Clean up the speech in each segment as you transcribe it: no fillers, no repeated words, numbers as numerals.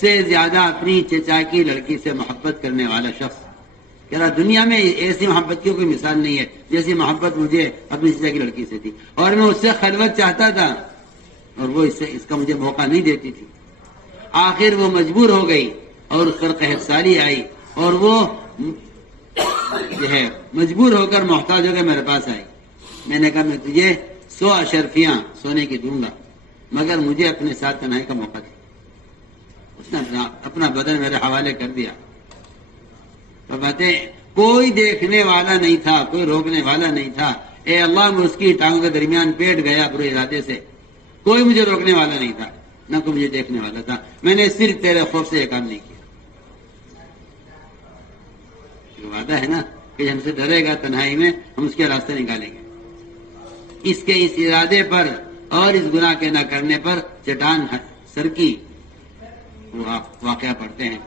سے زیادہ اپنی چچا کی لڑکی سے محبت کرنے والا شخص، کہہ رہا دنیا میں ایسی محبت کی کوئی مثال نہیں ہے جیسی محبت مجھے اپنی چچا کی لڑکی سے تھی، اور میں اس سے خلوت چاہتا تھا اور وہ اس کا مجھے موقع نہیں دیتی تھی۔ آخر وہ مجبور ہو گئی اور اس پر قحط سالی آئی، اور وہ جو ہے مجبور ہو کر محتاج ہو کر میرے پاس آئی۔ میں نے کہا میں تجھے 100 اشرفیاں سونے کی دوں گا مگر مجھے اپنے ساتھ تنہائی کا موقع دے۔ اس نے اپنا بدن میرے حوالے کر دیا۔ تو باتیں کوئی دیکھنے والا نہیں تھا، کوئی روکنے والا نہیں تھا۔ اے اللہ، میں اس کی ٹانگوں کے درمیان پیٹ گیا برے ارادے سے، کوئی مجھے روکنے والا نہیں تھا، نہ کوئی مجھے دیکھنے والا تھا۔ میں نے صرف تیرے خوف سے یہ کام نہیں کیا۔ وعدہ ہے نا کہ ہم سے ڈرے گا تنہائی میں، ہم اس کے راستے نکالیں گے۔ اس کے اس ارادے پر اور اس گناہ کے نہ کرنے پر چٹان سر کی واقعہ پڑھتے ہیں۔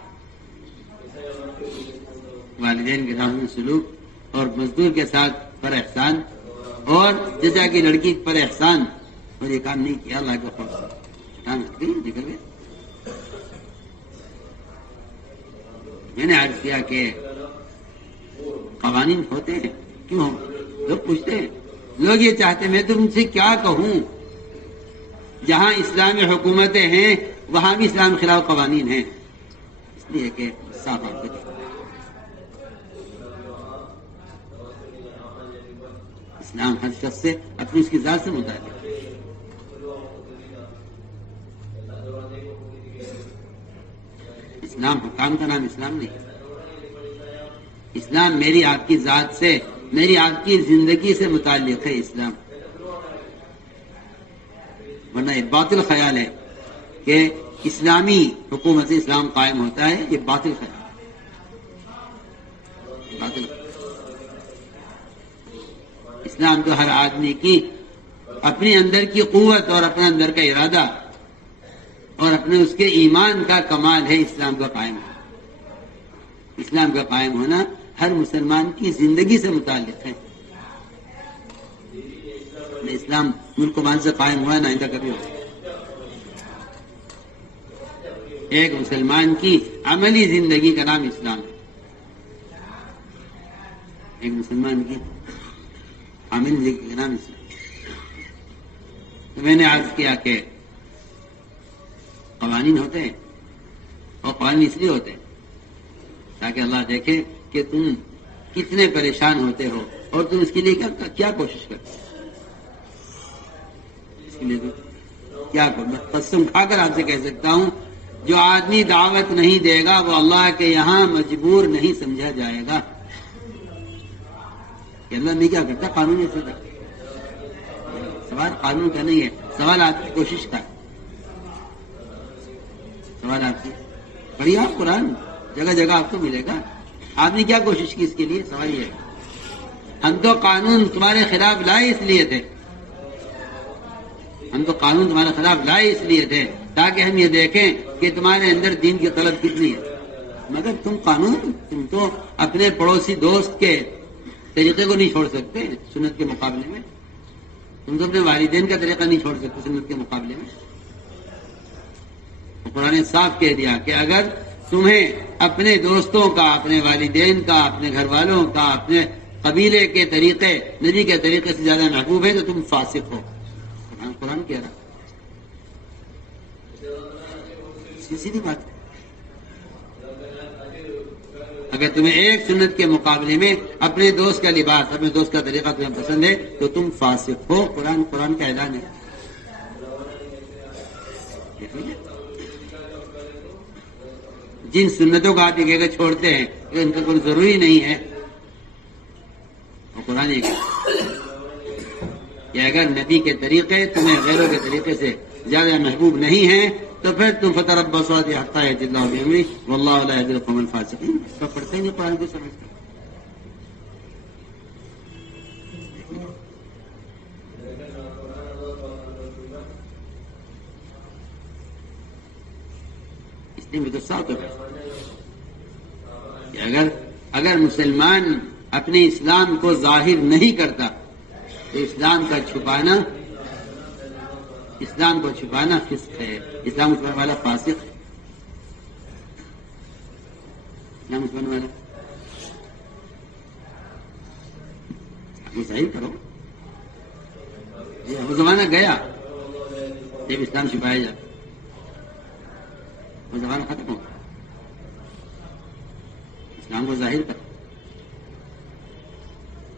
والدین کے ساتھ سلوک اور مزدور کے ساتھ پر احسان اور چچا کی لڑکی پر احسان، اور یہ کام نہیں کیا اللہ کے خوف سے، چٹان نکل گئے۔ میں نے عرض کیا کہ قوانین ہوتے ہیں، کیوں لوگ پوچھتے ہیں، لوگ یہ چاہتے ہیں میں تم سے کیا کہوں، جہاں اسلامی حکومتیں ہیں وہاں بھی اسلام خلاف قوانین ہیں، اس لیے کہ صاف آپ کو اسلام ہر شخص سے اپنی اس کی ذات سے متعلق۔ اسلام حکام کا نام اسلام نہیں، اسلام میری آپ کی ذات سے، میری آپ کی زندگی سے متعلق ہے اسلام۔ ورنہ یہ باطل خیال ہے کہ اسلامی حکومت سے اسلام قائم ہوتا ہے، یہ باطل خیال ہے، باطل۔ اسلام تو ہر آدمی کی اپنے اندر کی قوت اور اپنے اندر کا ارادہ اور اپنے اس کے ایمان کا کمال ہے اسلام کا قائم ہونا۔ اسلام کا قائم ہونا ہر مسلمان کی زندگی سے متعلق ہے۔ اسلام ملک و مان سے قائم ہوا نہ آئندہ کبھی ہوگا۔ ایک مسلمان کی عملی زندگی کا نام اسلام ہے، ایک مسلمان کی عملی زندگی کا نام اسلام۔ تو میں نے عرض کیا کہ قوانین ہوتے ہیں، اور قوانین اس لیے ہوتے ہیں تاکہ اللہ دیکھے کہ تم کتنے پریشان ہوتے ہو اور تم اس کے لیے کیا کوشش کرتے ہو۔ اس کے لیے کیا قسم کھا کر آپ سے کہہ سکتا ہوں، جو آدمی دعوت نہیں دے گا وہ اللہ کے یہاں مجبور نہیں سمجھا جائے گا کہ اللہ نہیں کیا کرتا، قانون ایسے کرتا۔ سوال قانون کا نہیں ہے، سوال آپ کی کوشش کا ہے۔ سوال آپ کی پڑھیے آپ قرآن، جگہ جگہ آپ کو ملے گا۔ آپ نے کیا کوشش کی اس کے لیے؟ سوال یہ ہے۔ ہم تو قانون تمہارے خلاف لائے اس لیے تھے، ہم تو قانون تمہارے خلاف لائے اس لیے تھے تاکہ ہم یہ دیکھیں کہ تمہارے اندر دین کی طلب کتنی ہے۔ مگر تم تو اپنے پڑوسی دوست کے طریقے کو نہیں چھوڑ سکتے سنت کے مقابلے میں، تم تو اپنے والدین کا طریقہ نہیں چھوڑ سکتے سنت کے مقابلے میں۔ قرآن نے صاف کہہ دیا کہ اگر تمہیں اپنے دوستوں کا، اپنے والدین کا، اپنے گھر والوں کا، اپنے قبیلے کے طریقے نبی کے طریقے سے زیادہ محبوب ہے تو تم فاسق ہو۔ قرآن کہہ رہا، سیدھی بات ہے۔ اگر تمہیں ایک سنت کے مقابلے میں اپنے دوست کا لباس، اپنے دوست کا طریقہ تمہیں پسند ہے تو تم فاسق ہو۔ قرآن کا اعلان ہے۔ جن سنتوں کا آپ یہ کہہ کر چھوڑتے ہیں کہ ان کا کوئی ضروری نہیں ہے، اور قرآن یہ کہتا کہ اگر نبی کے طریقے تمہیں غیروں کے طریقے سے زیادہ محبوب نہیں ہیں تو پھر تم فتربصوا حتی یأتی اللہ بأمرہ واللہ لا یہدی القوم الفاسقین۔ تو پڑھتے ہیں قرآن کو سمجھتے ہیں۔ اس لیے میں تو صاف کر رہا ہوں کہ اگر مسلمان اپنے اسلام کو ظاہر نہیں کرتا تو اسلام کو چھپانا فسق ہے، اسلام کو چھپانے والا فاسق ہے۔ اسلام اس بننے والا وہ صحیح کرو. وہ زمانہ گیا جب اسلام چھپایا جاتا, وہ زمانہ ختم ہو گیا. اسلام کو ظاہر کرو.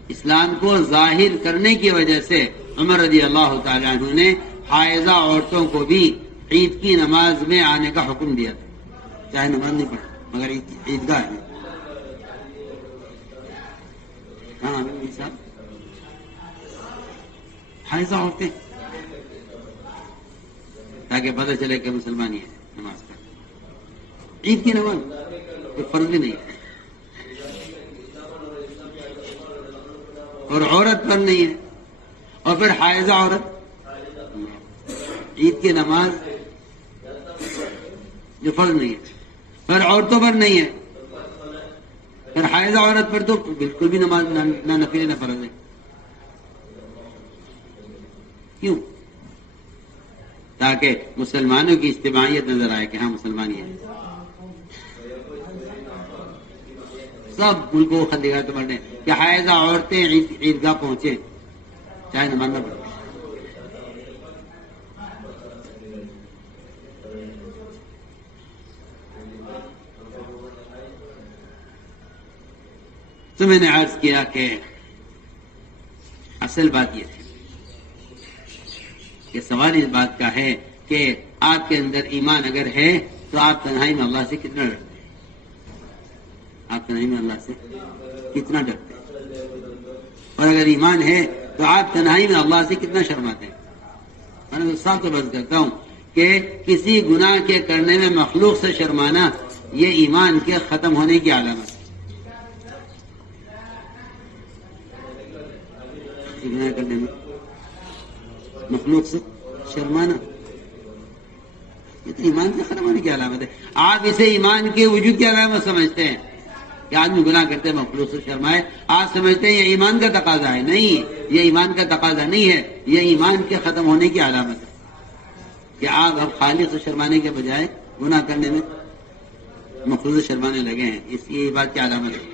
اسلام کو ظاہر کرنے کی وجہ سے عمر رضی اللہ تعالی عنہ نے حائضہ عورتوں کو بھی عید کی نماز میں آنے کا حکم دیا تھا, چاہے نماز نہیں پڑھا مگر عیدگاہ ہے. ہاں صاحب حائضہ عورتیں تاکہ پتہ چلے کہ مسلمان ہی ہے نماز کا. عید کی نماز کوئی فرض بھی نہیں ہے اور عورت پر نہیں ہے. اور پھر حائضہ عورت عید کی نماز جو فرض نہیں ہے پھر عورتوں پر نہیں ہے, پھر حائضہ عورت پر تو بالکل بھی نماز نہ نفل نہ فرض ہے. کیوں؟ تاکہ مسلمانوں کی اجتماعیت نظر آئے کہ ہاں مسلمان ہی ہے. سب ملک کو خط دکھا تو بڑھنے کہ حائضہ عورتیں عیدگاہ پہنچے چاہے نماز نہ پڑھے. تو میں نے عرض کیا کہ اصل بات یہ تھی کہ سوال اس بات کا ہے کہ آپ کے اندر ایمان اگر ہے تو آپ تنہائی میں اللہ سے کتنا ڈرتے ہیں, آپ تنہائی میں اللہ سے کتنا ڈرتے ہیں, اور اگر ایمان ہے تو آپ تنہائی میں اللہ سے کتنا شرماتے ہیں. میں نے صاف طور پر کرتا ہوں کہ کسی گناہ کے کرنے میں مخلوق سے شرمانا یہ ایمان کے ختم ہونے کی علامت ہے. گناہ کرنے میں مخلوق سے شرمانا یہ تو ایمان کے ختم ہونے کی علامت ہے. آپ اسے ایمان کے وجود کی علامت سمجھتے ہیں کہ آدمی گناہ کرتے ہیں مخلوق سے شرمائے. آپ سمجھتے ہیں یہ ایمان کا تقاضا ہے. نہیں, یہ ایمان کا تقاضا نہیں ہے, یہ ایمان کے ختم ہونے کی علامت ہے کہ آپ اب خالق سے شرمانے کے بجائے گناہ کرنے میں مخلوق سے شرمانے لگے ہیں. یہ بات کی علامت ہے.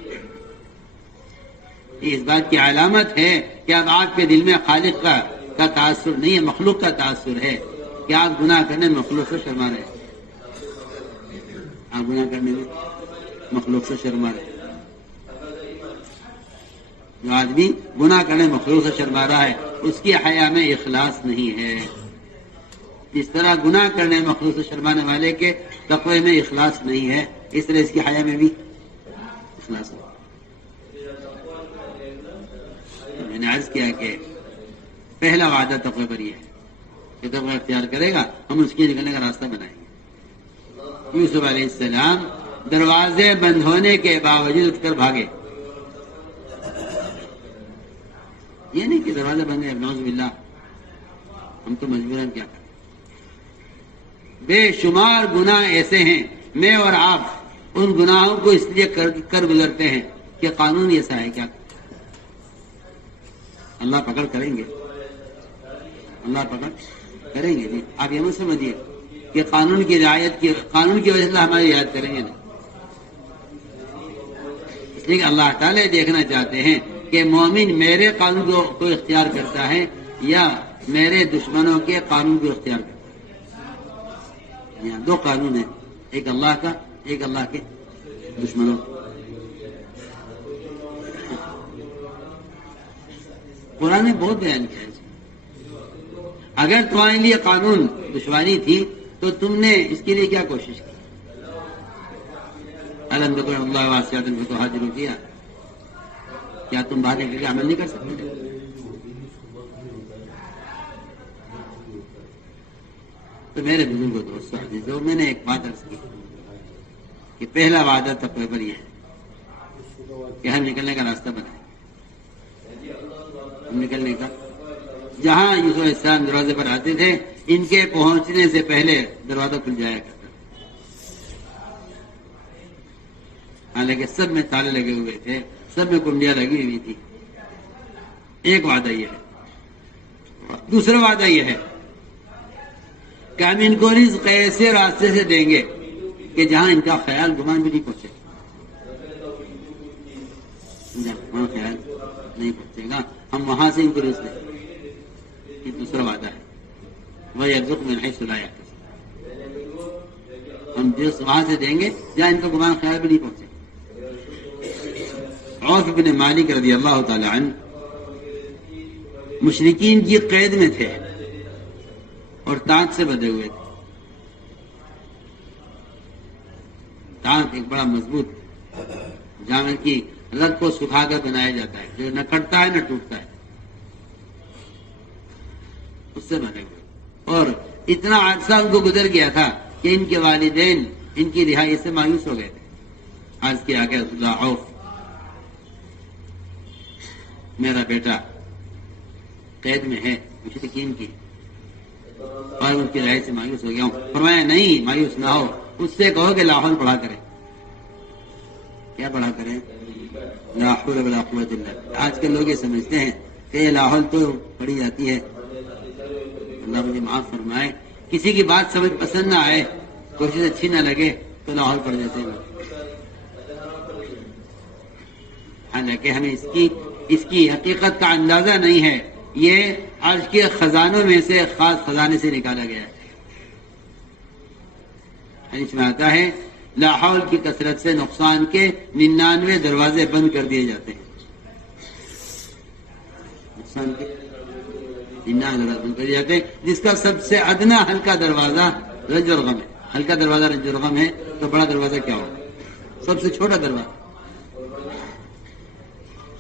اس بات کی علامت ہے کہ اب آپ کے دل میں خالق کا تاثر نہیں ہے, مخلوق کا تاثر ہے کہ آپ گناہ کرنے میں مخلوق سے شرما رہے ہیں. آپ گناہ کرنے میں مخلوق سے شرما رہے ہیں. جو آدمی گناہ کرنے میں مخلوق سے شرما رہا ہے اس کی حیا میں اخلاص نہیں ہے. اس طرح گناہ کرنے میں مخلوق سے شرمانے والے کے تقوی میں اخلاص نہیں ہے, اس طرح اس کی حیا میں بھی اخلاص نہیں. میں نے عرض کیا کہ پہلا وعدہ تقوی پر یہ ہے کہ تقوی اختیار کرے گا ہم اس کے نکلنے کا راستہ بنائیں گے. یوسف علیہ السلام دروازے بند ہونے کے باوجود اٹھ کر بھاگے. یہ نہیں کہ دروازے بند ہیں نعوذ باللہ ہم تو مجبوراً کیا کریں. بے شمار گناہ ایسے ہیں میں اور آپ ان گناہوں کو اس لیے کر گزرتے ہیں کہ قانون ایسا ہے. کیا اللہ پکڑ کریں گے؟ اللہ پکڑ کریں گے نہیں. آپ یہ مت سمجھیے کہ قانون کی رعایت کی قانون کی وجہ سے ہماری رعایت کریں گے نہیں. اس لیے اللہ تعالی دیکھنا چاہتے ہیں کہ مومن میرے قانون کو اختیار کرتا ہے یا میرے دشمنوں کے قانون کو اختیار کرتا ہے. یہاں دو قانون ہیں, ایک اللہ کا ایک اللہ کے دشمنوں کا. قرآن نے بہت بیان کیا ہے. اگر تمہارے لیے قانون دشواری تھی تو تم نے اس کے لیے کیا کوشش کی؟ الحمد للہ اللہ واسعۃ فتوحاجروا کیا. کیا تم باہر نکل کے عمل نہیں کر سکتے؟ تو میرے بزرگوں دوستوں عزیزوں میں نے ایک بات عرض کی کہ پہلا وعدہ تقوی پر یہ ہے کہ ہم نکلنے کا راستہ بنائیں. نکلنے کا جہاں یوسف علیہ السلام دروازے پر آتے تھے ان کے پہنچنے سے پہلے دروازہ کھل جایا کرتا, حالانکہ سب میں تالے لگے ہوئے تھے, سب میں کنڈیاں لگی ہوئی تھی. ایک وعدہ یہ ہے. دوسرا وعدہ یہ ہے کہ ہم ان کو رزق ایسے راستے سے دیں گے کہ جہاں ان کا خیال گمان بھی نہیں پہنچے. وہاں خیال نہیں پہنچے گا، ہم وہاں سے ان کو رزق دیں. یہ دوسرا وعدہ ہے، وَيَرْزُقْهُ مِنْ حَيْثُ لَا يَحْتَسِبُ. ہم جس وہاں سے دیں گے جہاں ان کو گمان خیال بھی نہیں پہنچے. عوف بن مالک رضی اللہ تعالی عنہ مشرکین کی قید میں تھے اور تانت سے بدے ہوئے تھے. تانت ایک بڑا مضبوط جامع کی رگ کو سکھا کر بنایا جاتا ہے، جو نہ کٹتا ہے نہ ٹوٹتا ہے، اس سے بنے ہوئے. اور اتنا عرصہ ان کو گزر گیا تھا کہ ان کے والدین ان کی رہائی سے مایوس ہو گئے تھے. عرض کیا کہ رسول اللہ عوف، میرا بیٹا قید میں ہے مشرکین کی اور ان کی رہائی سے مایوس ہو گیا ہوں. فرمایا نہیں، مایوس نہ ہو، اس سے کہو کہ لاحول پڑھا کرے. کیا پڑھا کریں؟ لا حول ولا قوت الا باللہ. آج کل لوگ یہ سمجھتے ہیں کہ یہ لاحول تو پڑھی جاتی ہے. اللہ مجھے معاف فرمائے، کسی کی بات سمجھ پسند نہ آئے، کوشش اچھی نہ لگے تو لاحول پڑھ جاتے ہیں. حالانکہ ہمیں اس کی حقیقت کا اندازہ نہیں ہے. یہ عرش کے خزانوں میں سے خاص خزانے سے نکالا گیا ہے. حدیث میں آتا ہے لاحول کی کثرت سے نقصان کے 99 دروازے بند کر دیے جاتے ہیں. نقصان کے 99 دروازے بند کر دیے جاتے ہیں، جس کا سب سے ادنا ہلکا دروازہ رنج اور غم ہے. ہلکا دروازہ رنج اور غم ہے تو بڑا دروازہ کیا ہوگا؟ سب سے چھوٹا دروازہ،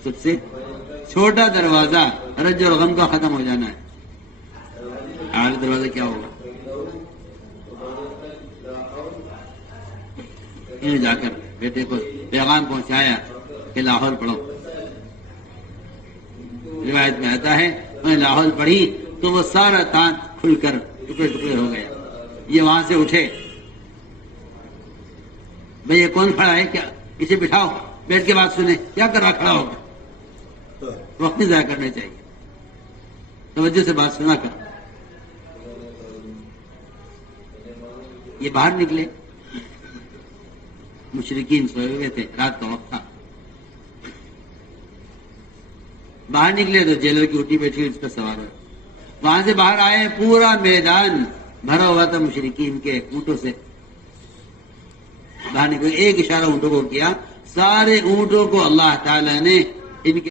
سب سے چھوٹا دروازہ رنج اور غم کا ختم ہو جانا ہے. اعلی دروازہ کیا ہوگا؟ انہیں جا کر بیٹے کو پیغام پہنچایا کہ لاہور پڑھو. روایت میں آتا ہے انہیں لاہور پڑھی تو وہ سارا تانت کھل کر ٹکڑے ٹکڑے ہو گیا. یہ وہاں سے اٹھے، بھئی یہ کون کھڑا ہے؟ کیا اسے بٹھاؤ، بیٹھ کے بات سنیں. کیا کر رہا کھڑا ہوگا؟ وقت نہیں ضائع کرنا چاہیے، توجہ سے بات سنا کر. یہ باہر نکلے، مشرکین سوئے ہوئے تھے، رات کا وقت تھا. باہر نکلے تو جیلر کی اٹھی بیٹھی اس پر سوار ہوئے. وہاں سے باہر آئے، پورا میدان بھرا ہوا تھا مشرکین کے اونٹوں سے. باہر نکلے، ایک اشارہ اونٹوں کو کیا، سارے اونٹوں کو اللہ تعالی نے ان کے